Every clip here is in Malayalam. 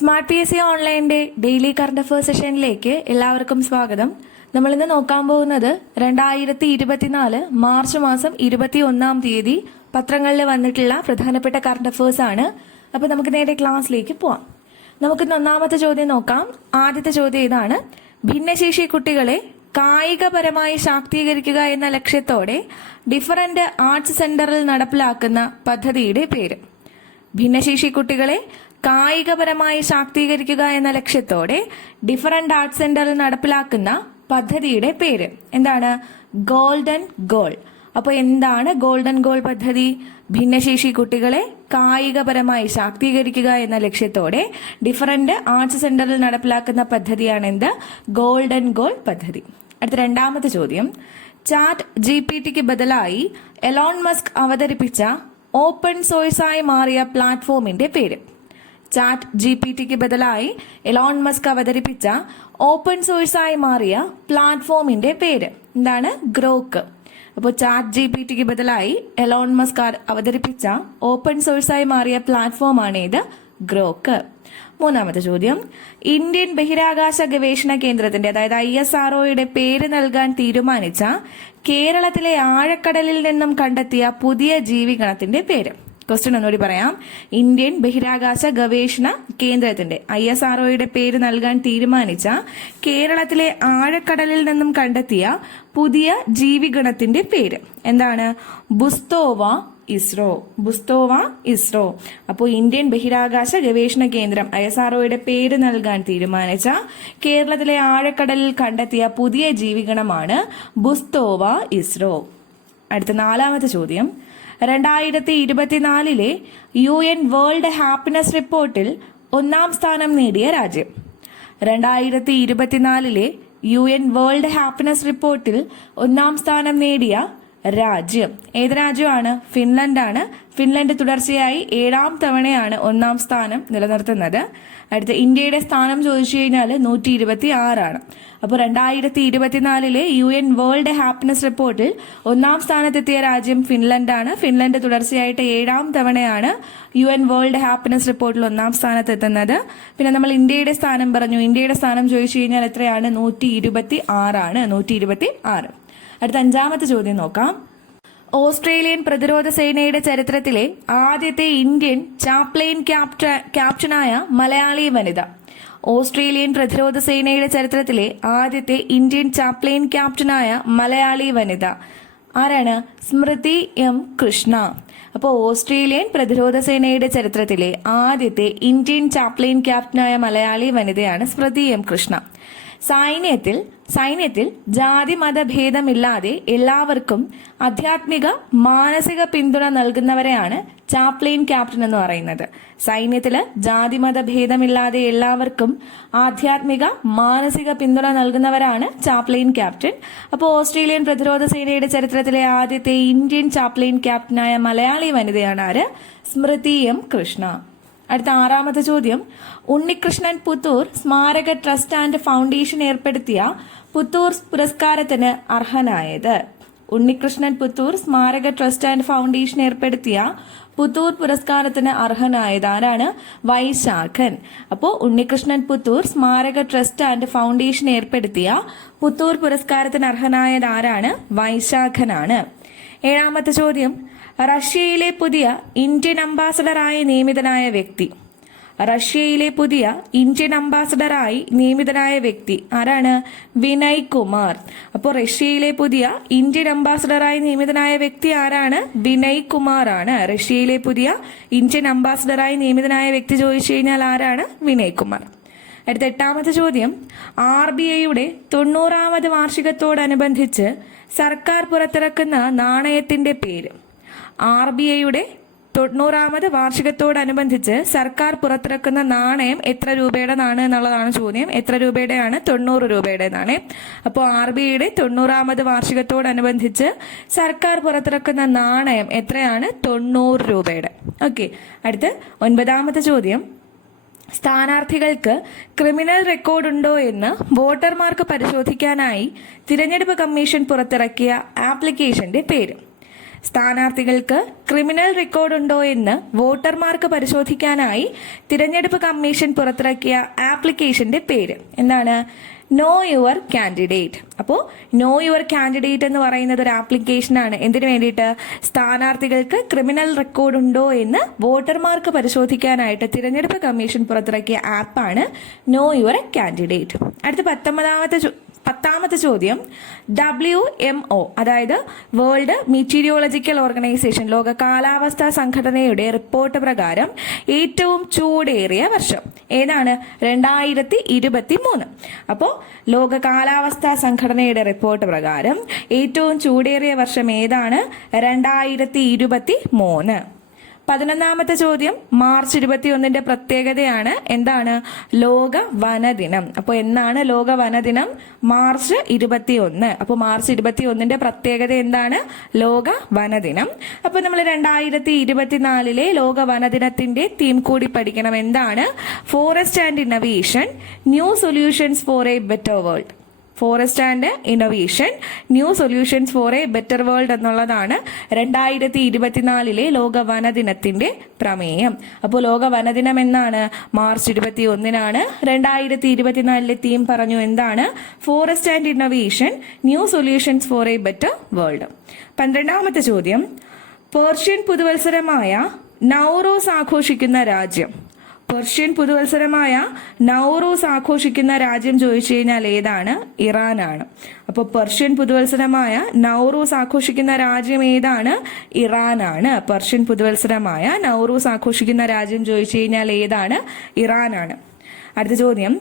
സ്മാർട്ട് പി എസ് സി ഓൺലൈൻ്റെ ഡെയിലി കറണ്ട് അഫയേഴ്സ് സെഷനിലേക്ക് എല്ലാവർക്കും സ്വാഗതം. നമ്മളിന്ന് നോക്കാൻ പോകുന്നത് 2024 മാർച്ച് മാസം 21 പത്രങ്ങളിൽ വന്നിട്ടുള്ള പ്രധാനപ്പെട്ട കറണ്ട് അഫയേഴ്സ് ആണ്. അപ്പോൾ നമുക്ക് നേരെ ക്ലാസ്സിലേക്ക് പോവാം. നമുക്കിന്ന് ഒന്നാമത്തെ ചോദ്യം നോക്കാം. ആദ്യത്തെ ചോദ്യം ഇതാണ്: ഭിന്നശേഷി കുട്ടികളെ കായികപരമായി ശാക്തീകരിക്കുക എന്ന ലക്ഷ്യത്തോടെ ഡിഫറന്റ് ആർട്സ് സെന്ററിൽ നടപ്പിലാക്കുന്ന പദ്ധതിയുടെ പേര്. ഭിന്നശേഷി കുട്ടികളെ കായികപരമായി ശാക്തീകരിക്കുക എന്ന ലക്ഷ്യത്തോടെ ഡിഫറന്റ് ആർട്സ് സെന്ററിൽ നടപ്പിലാക്കുന്ന പദ്ധതിയുടെ പേര് എന്താണ്? Golden goal. അപ്പോൾ എന്താണ് ഗോൾഡൻ ഗോൾ പദ്ധതി? ഭിന്നശേഷി കുട്ടികളെ കായികപരമായി ശാക്തീകരിക്കുക എന്ന ലക്ഷ്യത്തോടെ ഡിഫറന്റ് ആർട്സ് സെന്ററിൽ നടപ്പിലാക്കുന്ന പദ്ധതിയാണ് എന്ത്? ഗോൾഡൻ ഗോൾ പദ്ധതി. അടുത്ത രണ്ടാമത്തെ ചോദ്യം: ചാറ്റ് ജിപിടിക്ക് ബദലായി എലോൺ മസ്ക് അവതരിപ്പിച്ച ഓപ്പൺ സോഴ്സായി മാറിയ പ്ലാറ്റ്ഫോമിന്റെ പേര്. ചാറ്റ് ജിപിടിക്ക് ബദലായി എലോൺ മസ്ക് അവതരിപ്പിച്ച ഓപ്പൺ സോഴ്സായി മാറിയ പ്ലാറ്റ്ഫോമിന്റെ പേര് എന്താണ്? ഗ്രോക്ക്. അപ്പോൾ ചാറ്റ് ജിപിടിക്ക് ബദലായി എലോൺ മസ്ക് അവതരിപ്പിച്ച ഓപ്പൺ സോഴ്സായി മാറിയ പ്ലാറ്റ്ഫോമാണ് ഇത്? ഗ്രോക്ക്. മൂന്നാമത്തെ ചോദ്യം: ഇന്ത്യൻ ബഹിരാകാശ ഗവേഷണ കേന്ദ്രത്തിന്റെ അതായത് ISROയുടെ പേര് നൽകാൻ തീരുമാനിച്ച കേരളത്തിലെ ആഴക്കടലിൽ നിന്നും കണ്ടെത്തിയ പുതിയ ജീവിഗണത്തിന്റെ പേര്. ക്വസ്റ്റ്യൻ ഒന്നുകൂടി പറയാം. ഇന്ത്യൻ ബഹിരാകാശ ഗവേഷണ കേന്ദ്രത്തിന്റെ ISROയുടെ പേര് നൽകാൻ തീരുമാനിച്ച കേരളത്തിലെ ആഴക്കടലിൽ നിന്നും കണ്ടെത്തിയ പുതിയ ജീവിഗണത്തിന്റെ പേര് എന്താണ്? ബുസ്തോവ ഇസ്രോ. ബുസ്തോവ ഇസ്രോ. അപ്പോൾ ഇന്ത്യൻ ബഹിരാകാശ ഗവേഷണ കേന്ദ്രം ISROയുടെ പേര് നൽകാൻ തീരുമാനിച്ച കേരളത്തിലെ ആഴക്കടലിൽ കണ്ടെത്തിയ പുതിയ ജീവിഗണമാണ് ബുസ്തോവ ഇസ്രോ. അടുത്ത നാലാമത്തെ ചോദ്യം: 2024 UN വേൾഡ് ഹാപ്പിനെസ് റിപ്പോർട്ടിൽ 1ാം സ്ഥാനം നേടിയ രാജ്യം. 2024 UN വേൾഡ് ഹാപ്പിനെസ് റിപ്പോർട്ടിൽ 1ാം സ്ഥാനം നേടിയ രാജ്യം ഏത് രാജ്യമാണ്? ഫിൻലൻഡാണ്. ഫിൻലൻഡ് തുടർച്ചയായി 7ാം തവണയാണ് 1ാം സ്ഥാനം നിലനിർത്തുന്നത്. അടുത്ത ഇന്ത്യയുടെ സ്ഥാനം ചോദിച്ചു കഴിഞ്ഞാൽ 126 അപ്പോൾ 2024 UN വേൾഡ് ഹാപ്പിനെസ് റിപ്പോർട്ടിൽ 1ാം സ്ഥാനത്തെത്തിയ രാജ്യം ഫിൻലൻഡാണ്. ഫിൻലൻഡ് തുടർച്ചയായിട്ട് 7ാം തവണയാണ് UN വേൾഡ് ഹാപ്പിനെസ് റിപ്പോർട്ടിൽ 1ാം സ്ഥാനത്തെത്തുന്നത്. പിന്നെ നമ്മൾ ഇന്ത്യയുടെ സ്ഥാനം പറഞ്ഞു. ഇന്ത്യയുടെ സ്ഥാനം ചോദിച്ചു കഴിഞ്ഞാൽ എത്രയാണ്? 126 126. അടുത്ത അഞ്ചാമത്തെ ചോദ്യം നോക്കാം. ഓസ്ട്രേലിയൻ പ്രതിരോധ സേനയുടെ ചരിത്രത്തിലെ ആദ്യത്തെ ഇന്ത്യൻ ചാപ്ലെയിൻ ക്യാപ്റ്റനായ മലയാളി വനിത. ഓസ്ട്രേലിയൻ പ്രതിരോധ സേനയുടെ ചരിത്രത്തിലെ ആദ്യത്തെ ഇന്ത്യൻ ചാപ്ലെയിൻ ക്യാപ്റ്റനായ മലയാളി വനിത ആരാണ്? സ്മൃതി M. കൃഷ്ണ. അപ്പോൾ ഓസ്ട്രേലിയൻ പ്രതിരോധ സേനയുടെ ചരിത്രത്തിലെ ആദ്യത്തെ ഇന്ത്യൻ ചാപ്ലെയിൻ ക്യാപ്റ്റനായ മലയാളി വനിതയാണ് സ്മൃതി M. കൃഷ്ണ. സൈന്യത്തിൽ ജാതി മതഭേദമില്ലാതെ എല്ലാവർക്കും ആധ്യാത്മിക മാനസിക പിന്തുണ നൽകുന്നവരെയാണ് ചാപ്ലെയിൻ ക്യാപ്റ്റൻ എന്ന് പറയുന്നത്. സൈന്യത്തില് ജാതി മതഭേദമില്ലാതെ എല്ലാവർക്കും ആധ്യാത്മിക മാനസിക പിന്തുണ നൽകുന്നവരാണ് ചാപ്ലെയിൻ ക്യാപ്റ്റൻ. അപ്പോൾ ഓസ്ട്രേലിയൻ പ്രതിരോധ സേനയുടെ ചരിത്രത്തിലെ ആദ്യത്തെ ഇന്ത്യൻ ചാപ്ലെയിൻ ക്യാപ്റ്റനായ മലയാളി വനിതയാണ് ആര്? സ്മൃതി M. കൃഷ്ണ. അടുത്ത ആറാമത്തെ ചോദ്യം: ഉണ്ണികൃഷ്ണൻ പുത്തൂർ സ്മാരക ട്രസ്റ്റ് ആൻഡ് ഫൗണ്ടേഷൻ ഏർപ്പെടുത്തിയ പുത്തൂർ പുരസ്കാരത്തിന് അർഹനായത്. ഉണ്ണികൃഷ്ണൻ പുത്തൂർ സ്മാരക ട്രസ്റ്റ് ആൻഡ് ഫൗണ്ടേഷൻ ഏർപ്പെടുത്തിയ പുത്തൂർ പുരസ്കാരത്തിന് അർഹനായത് ആരാണ്? വൈശാഖൻ. അപ്പോൾ ഉണ്ണികൃഷ്ണൻ പുത്തൂർ സ്മാരക ട്രസ്റ്റ് ആൻഡ് ഫൗണ്ടേഷൻ ഏർപ്പെടുത്തിയ പുത്തൂർ പുരസ്കാരത്തിന് അർഹനായത് ആരാണ്? വൈശാഖനാണ്. ഏഴാമത്തെ ചോദ്യം: റഷ്യയിലെ പുതിയ ഇന്ത്യൻ അംബാസഡറായി നിയമിതനായ വ്യക്തി. റഷ്യയിലെ പുതിയ ഇന്ത്യൻ അംബാസഡറായി നിയമിതനായ വ്യക്തി ആരാണ്? വിനയ് കുമാർ. അപ്പോൾ റഷ്യയിലെ പുതിയ ഇന്ത്യൻ അംബാസഡറായി നിയമിതനായ വ്യക്തി ആരാണ്? വിനയ് കുമാർ ആണ്. റഷ്യയിലെ പുതിയ ഇന്ത്യൻ അംബാസഡറായി നിയമിതനായ വ്യക്തി ചോദിച്ചു കഴിഞ്ഞാൽ ആരാണ്? വിനയ് കുമാർ. അടുത്ത എട്ടാമത്തെ ചോദ്യം: RBIയുടെ 90ാമത് വാർഷികത്തോടനുബന്ധിച്ച് സർക്കാർ പുറത്തിറക്കുന്ന നാണയത്തിന്റെ പേര്. RBIയുടെ 90ാമത് വാർഷികത്തോടനുബന്ധിച്ച് സർക്കാർ പുറത്തിറക്കുന്ന നാണയം എത്ര രൂപയുടേതാണ് എന്നുള്ളതാണ് ചോദ്യം. എത്ര രൂപയുടെയാണ്? 90 രൂപയുടെ നാണയം. അപ്പോൾ RBIയുടെ 90ാമത് വാർഷികത്തോടനുബന്ധിച്ച് സർക്കാർ പുറത്തിറക്കുന്ന നാണയം എത്രയാണ്? 90 രൂപയുടെ. ഓക്കെ. അടുത്ത് 9ാമത്തെ ചോദ്യം: സ്ഥാനാർത്ഥികൾക്ക് ക്രിമിനൽ റെക്കോർഡുണ്ടോ എന്ന് വോട്ടർമാർക്ക് പരിശോധിക്കാനായി തിരഞ്ഞെടുപ്പ് കമ്മീഷൻ പുറത്തിറക്കിയ ആപ്ലിക്കേഷന്റെ പേര്. സ്ഥാനാർത്ഥികൾക്ക് ക്രിമിനൽ റെക്കോർഡ് ഉണ്ടോ എന്ന് വോട്ടർമാർക്ക് പരിശോധിക്കാനായി തിരഞ്ഞെടുപ്പ് കമ്മീഷൻ പുറത്തിറക്കിയ ആപ്ലിക്കേഷന്റെ പേര് എന്താണ്? No your candidate. അപ്പോൾ നോ യുവർ കാൻഡിഡേറ്റ് എന്ന് പറയുന്നത് ഒരു ആപ്ലിക്കേഷനാണ്. എന്തിനു വേണ്ടിയിട്ട്? സ്ഥാനാർത്ഥികൾക്ക് ക്രിമിനൽ റെക്കോർഡ് ഉണ്ടോ എന്ന് വോട്ടർമാർക്ക് പരിശോധിക്കാനായിട്ട് തിരഞ്ഞെടുപ്പ് കമ്മീഷൻ പുറത്തിറക്കിയ ആപ്പാണ് നോ യുവർ കാൻഡിഡേറ്റ്. അടുത്ത പത്താമത്തെ ചോദ്യം, WMO അതായത് വേൾഡ് മീറ്റീരിയോളജിക്കൽ ഓർഗനൈസേഷൻ, ലോക കാലാവസ്ഥാ സംഘടനയുടെ റിപ്പോർട്ട് പ്രകാരം ഏറ്റവും ചൂടേറിയ വർഷം ഏതാണ്? 2023. അപ്പോൾ ലോക കാലാവസ്ഥാ സംഘടനയുടെ റിപ്പോർട്ട് പ്രകാരം ഏറ്റവും ചൂടേറിയ വർഷം ഏതാണ്? 2023. 11ാമത്തെ ചോദ്യം, മാർച്ച് 21 പ്രത്യേകതയാണ് എന്താണ്? ലോക വനദിനം. അപ്പോൾ എന്നാണ് ലോക വനദിനം? മാർച്ച് 21. അപ്പോൾ മാർച്ച് 21 പ്രത്യേകത എന്താണ്? ലോക വനദിനം. അപ്പോൾ നമ്മൾ 2024 ലോക വനദിനത്തിന്റെ തീം കൂടി പഠിക്കണം. എന്താണ്? Forest and innovation, new solutions for a better world. Forest and innovation, new solutions for a better world എന്നുള്ളതാണ് 2024 ലോക വനദിനത്തിന്റെ പ്രമേയം. അപ്പോൾ ലോക വനദിനം എന്നാണ്? മാർച്ച് 21. 2024 തീം പറഞ്ഞു എന്താണ്? Forest and innovation, new solutions for a better world. 12ാമത്തെ ചോദ്യം, പേർഷ്യൻ പുതുവത്സരമായ നൗറോസ് ആഘോഷിക്കുന്ന രാജ്യം. പേർഷ്യൻ പുതുവത്സരമായ നൗറോസ് ആഘോഷിക്കുന്ന രാജ്യം ചോദിച്ചു കഴിഞ്ഞാൽ ഏതാണ്? ഇറാനാണ്. അപ്പോൾ പേർഷ്യൻ പുതുവത്സരമായ നൗറോസ് ആഘോഷിക്കുന്ന രാജ്യം ഏതാണ്? ഇറാനാണ്. പേർഷ്യൻ പുതുവത്സരമായ നൗറോസ് ആഘോഷിക്കുന്ന രാജ്യം ചോദിച്ചു കഴിഞ്ഞാൽ ഏതാണ്? ഇറാനാണ്. അടുത്ത ചോദ്യം,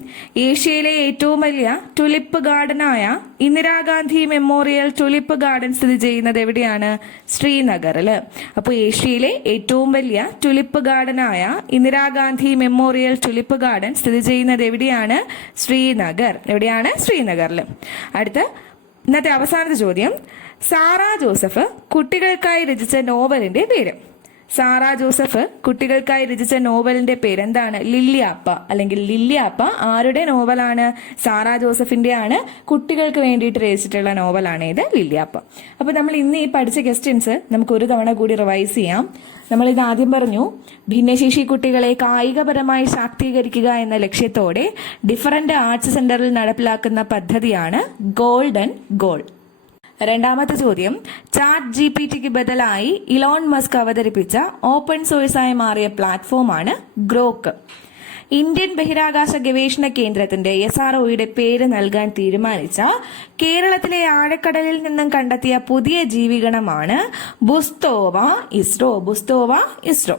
ഏഷ്യയിലെ ഏറ്റവും വലിയ tulip ഗാർഡനായ Indira Gandhi memorial tulip garden സ്ഥിതി ചെയ്യുന്നത് എവിടെയാണ്? ശ്രീനഗറിൽ. അപ്പോൾ ഏഷ്യയിലെ ഏറ്റവും വലിയ tulip ഗാർഡനായ Indira Gandhi memorial tulip garden സ്ഥിതി ചെയ്യുന്നത് എവിടെയാണ്? ശ്രീനഗർ. എവിടെയാണ്? ശ്രീനഗറിൽ. അടുത്ത ഇന്നത്തെ അവസാനത്തെ ചോദ്യം, സാറ ജോസഫ് കുട്ടികൾക്കായി രചിച്ച നോവലിന്റെ പേര്. സാറ ജോസഫ് കുട്ടികൾക്കായി രചിച്ച നോവലിന്റെ പേരെന്താണ്? ലില്ലിയാപ്പ അല്ലെങ്കിൽ ലില്ലിയാപ്പ ആരുടെ നോവലാണ്? സാറ ജോസഫിന്റെ ആണ്. കുട്ടികൾക്ക് വേണ്ടിയിട്ട് രചിച്ചിട്ടുള്ള നോവലാണ് ഇത്, ലില്ലിയാപ്പ. അപ്പൊ നമ്മൾ ഇന്ന് ഈ പഠിച്ച ക്വസ്റ്റ്യൻസ് നമുക്ക് ഒരു തവണ കൂടി റിവൈസ് ചെയ്യാം. നമ്മൾ ഇത് ആദ്യം പറഞ്ഞു, ഭിന്നശേഷി കുട്ടികളെ കായികപരമായി ശാക്തീകരിക്കുക എന്ന ലക്ഷ്യത്തോടെ ഡിഫറന്റ് ആർട്സ് സെന്ററിൽ നടപ്പിലാക്കുന്ന പദ്ധതിയാണ് ഗോൾഡൻ ഗോൾ. രണ്ടാമത്തെ ചോദ്യം, ചാറ്റ് GPTക്ക് ബദലായി ഇലോൺ മസ്ക് അവതരിപ്പിച്ച ഓപ്പൺ സോഴ്സായി മാറിയ പ്ലാറ്റ്ഫോമാണ് ഗ്രോക്ക്. ഇന്ത്യൻ ബഹിരാകാശ ഗവേഷണ കേന്ദ്രത്തിന്റെ SROയുടെ പേര് നൽകാൻ തീരുമാനിച്ച കേരളത്തിലെ ആഴക്കടലിൽ നിന്നും കണ്ടെത്തിയ പുതിയ ജീവിഗണമാണ് ബുസ്തോവ ഇസ്രോ.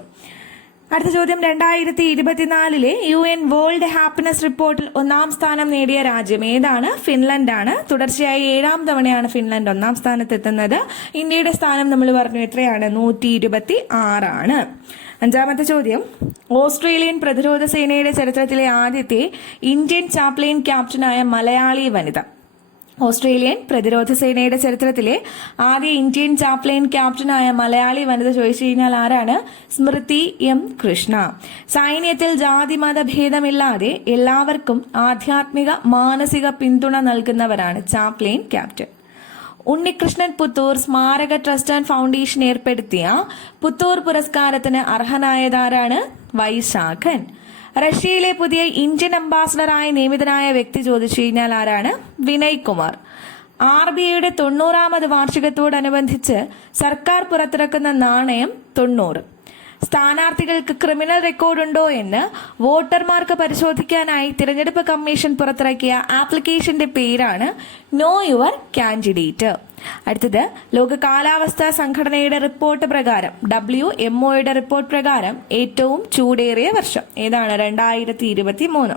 അടുത്ത ചോദ്യം, 2024 UN വേൾഡ് ഹാപ്പിനെസ് റിപ്പോർട്ടിൽ 1ാം സ്ഥാനം നേടിയ രാജ്യം ഏതാണ്? ഫിൻലൻഡ് ആണ്. തുടർച്ചയായി 7ാം തവണയാണ് ഫിൻലൻഡ് 1ാം സ്ഥാനത്ത് എത്തുന്നത്. ഇന്ത്യയുടെ സ്ഥാനം നമ്മൾ പറഞ്ഞു എത്രയാണ്? 126 ആണ്. 5ാമത്തെ ചോദ്യം, ഓസ്ട്രേലിയൻ പ്രതിരോധ സേനയുടെ ചരിത്രത്തിലെ ആദ്യത്തെ ഇന്ത്യൻ ചാപ്ലെയിൻ ക്യാപ്റ്റനായ മലയാളി വനിത. ഓസ്ട്രേലിയൻ പ്രതിരോധ സേനയുടെ ചരിത്രത്തിലെ ആദ്യ ഇന്ത്യൻ ചാപ്ലെയിൻ ക്യാപ്റ്റനായ മലയാളി വനിത ചോദിച്ചു കഴിഞ്ഞാൽ ആരാണ്? സ്മൃതി M. കൃഷ്ണ. സൈന്യത്തിൽ ജാതി മത ഭേദമില്ലാതെ എല്ലാവർക്കും ആധ്യാത്മിക മാനസിക പിന്തുണ നൽകുന്നവരാണ് ചാപ്ലെയിൻ ക്യാപ്റ്റൻ. ഉണ്ണികൃഷ്ണൻ പുത്തൂർ സ്മാരക ട്രസ്റ്റ് ആൻഡ് ഫൗണ്ടേഷൻ ഏർപ്പെടുത്തിയ പുത്തൂർ പുരസ്കാരത്തിന് അർഹനായതാരാണ്? വൈശാഖൻ. റഷ്യയിലെ പുതിയ ഇന്ത്യൻ അംബാസഡറായി നിയമിതനായ വ്യക്തി ചോദിച്ചു കഴിഞ്ഞാൽ ആരാണ്? വിനയ് കുമാർ. RBIയുടെ 90ാമത് വാർഷികത്തോടനുബന്ധിച്ച് സർക്കാർ പുറത്തിറക്കുന്ന നാണയം 90. സ്ഥാനാർത്ഥികൾക്ക് ക്രിമിനൽ റെക്കോർഡ് ഉണ്ടോ എന്ന് വോട്ടർമാർക്ക് പരിശോധിക്കാനായി തിരഞ്ഞെടുപ്പ് കമ്മീഷൻ പുറത്തിറക്കിയ ആപ്ലിക്കേഷന്റെ പേരാണ് നോ യുവർ കാൻഡിഡേറ്റ്. അടുത്തത്, ലോക കാലാവസ്ഥാ സംഘടനയുടെ റിപ്പോർട്ട് പ്രകാരം WMOയുടെ റിപ്പോർട്ട് പ്രകാരം ഏറ്റവും ചൂടേറിയ വർഷം ഏതാണ്? 2023.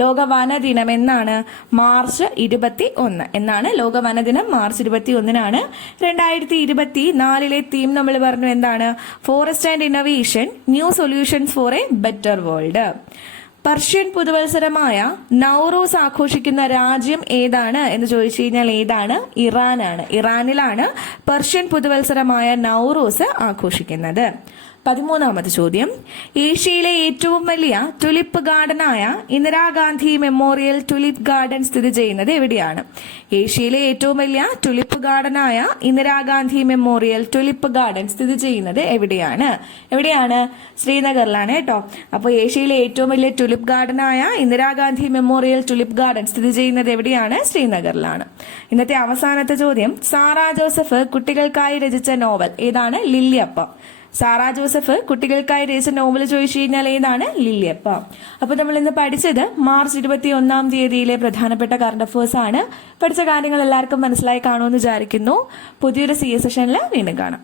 ലോക വനദിനം എന്നാണ്? മാർച്ച് 21 എന്നാണ് ലോക വനദിനം. മാർച്ച് 21 2024 തീം നമ്മൾ പറഞ്ഞു എന്താണ്? Forest and innovation, new solutions for a better world. Persian പുതുവത്സരമായ നൗറോസ് ആഘോഷിക്കുന്ന രാജ്യം ഏതാണ് എന്ന് ചോദിച്ചു കഴിഞ്ഞാൽ ഏതാണ്? ഇറാനാണ്. ഇറാനിലാണ് പർഷ്യൻ പുതുവത്സരമായ നൗറോസ് ആഘോഷിക്കുന്നത്. 13ാമത്തെ ചോദ്യം, ഏഷ്യയിലെ ഏറ്റവും വലിയ tulip ഗാർഡനായ Indira Gandhi memorial tulip garden സ്ഥിതി ചെയ്യുന്നത് എവിടെയാണ്? ഏഷ്യയിലെ ഏറ്റവും വലിയ tulip ഗാർഡനായ Indira Gandhi memorial tulip garden സ്ഥിതി ചെയ്യുന്നത് എവിടെയാണ്? ശ്രീനഗറിലാണ് കേട്ടോ. അപ്പോൾ ഏഷ്യയിലെ ഏറ്റവും വലിയ tulip ഗാർഡനായ Indira Gandhi memorial tulip garden സ്ഥിതി ചെയ്യുന്നത് എവിടെയാണ്? ശ്രീനഗറിലാണ്. ഇന്നത്തെ അവസാനത്തെ ചോദ്യം, സാറാ ജോസഫ് കുട്ടികൾക്കായി രചിച്ച നോവൽ ഏതാണ്? ലില്ലിയപ്പ. സാറാ ജോസഫ് കുട്ടികൾക്കായി രചിച്ച നോവൽ ചോദിച്ചു കഴിഞ്ഞാൽ ഏതാണ്? ലില്ലിയപ്പ. അപ്പൊ നമ്മൾ ഇന്ന് പഠിച്ചത് മാർച്ച് 21 തീയതിയിലെ പ്രധാനപ്പെട്ട കറണ്ട് അഫേഴ്സ് ആണ്. പഠിച്ച കാര്യങ്ങൾ എല്ലാവർക്കും മനസ്സിലായി കാണുമെന്ന് വിചാരിക്കുന്നു. പുതിയൊരു CS സെഷനിൽ വീണ്ടും കാണാം.